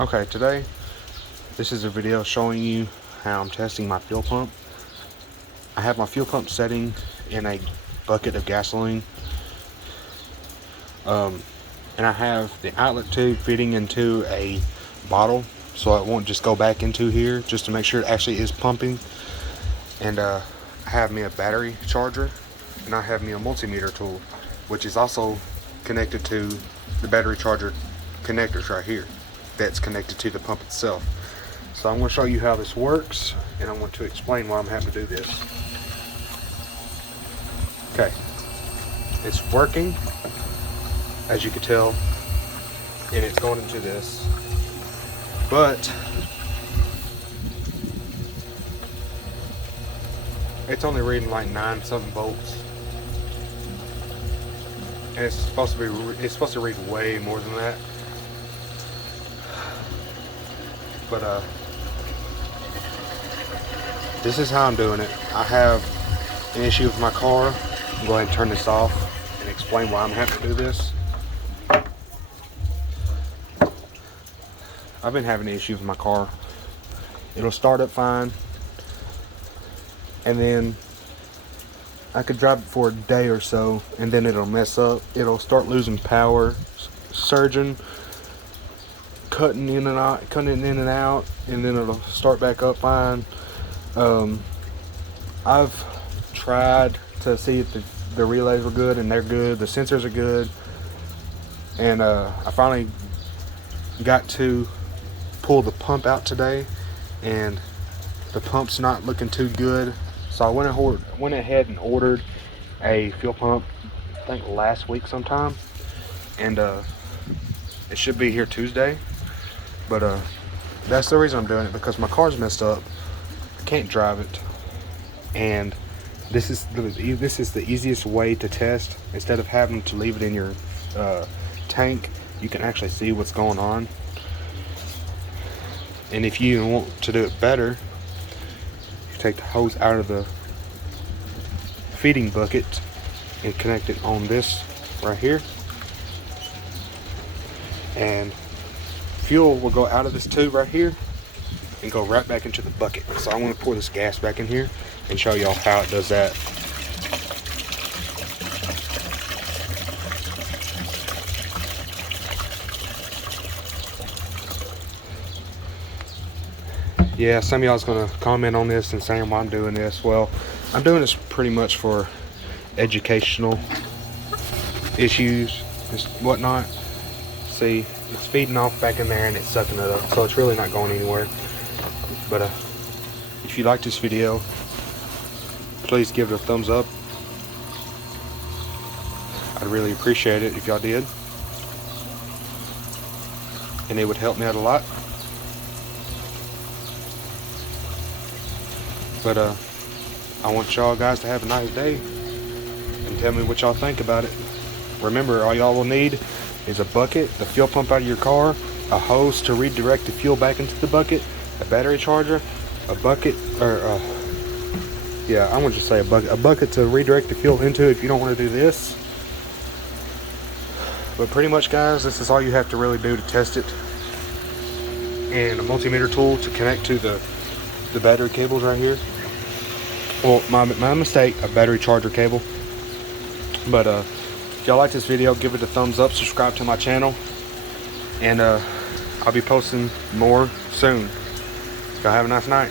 Okay, today this is a video showing you how I'm testing my fuel pump. I have my fuel pump setting in a bucket of gasoline, and I have the outlet tube feeding into a bottle so it won't just go back into here, just to make sure it actually is pumping. And I have me a battery charger, and I have me a multimeter tool, which is also connected to the battery charger connectors right here that's connected to the pump itself. So I'm going to show you how this works, and I want to explain why I'm having to do this. Okay, it's working, as you can tell, and it's going into this, but it's only reading like 9-something volts, and it's supposed to read way more than that. But this is how I'm doing it. I have an issue with my car. I'll go ahead and turn this off and explain why I'm having to do this. I've been having an issue with my car. It'll start up fine, and then I could drive it for a day or so, and then it'll mess up. It'll start losing power, surging, cutting in and out, and then it'll start back up fine. I've tried to see if the relays were good, and they're good. The sensors are good, and I finally got to pull the pump out today, and the pump's not looking too good. So I went ahead and ordered a fuel pump, I think last week sometime, and it should be here Tuesday. But that's the reason I'm doing it, because my car's messed up. I can't drive it, and this is the easiest way to test. Instead of having to leave it in your tank, you can actually see what's going on. And if you want to do it better, you take the hose out of the feeding bucket and connect it on this right here, and fuel will go out of this tube right here and go right back into the bucket. So I'm going to pour this gas back in here and show y'all how it does that. Yeah, some of y'all's going to comment on this and saying why I'm doing this. Well, I'm doing this pretty much for educational issues and whatnot. See, it's feeding off back in there and it's sucking it up, so it's really not going anywhere. But if you like this video, please give it a thumbs up. I'd really appreciate it if y'all did, and it would help me out a lot. But I want y'all guys to have a nice day, and tell me what y'all think about it. Remember, all y'all will need is a bucket, the fuel pump out of your car, a hose to redirect the fuel back into the bucket, a battery charger, a bucket, or I want to say a bucket to redirect the fuel into if you don't want to do this. But pretty much, guys, this is all you have to really do to test it, and a multimeter tool to connect to the battery cables right here. Well, my mistake, a battery charger cable. But if y'all like this video, give it a thumbs up, subscribe to my channel, and I'll be posting more soon. Y'all have a nice night.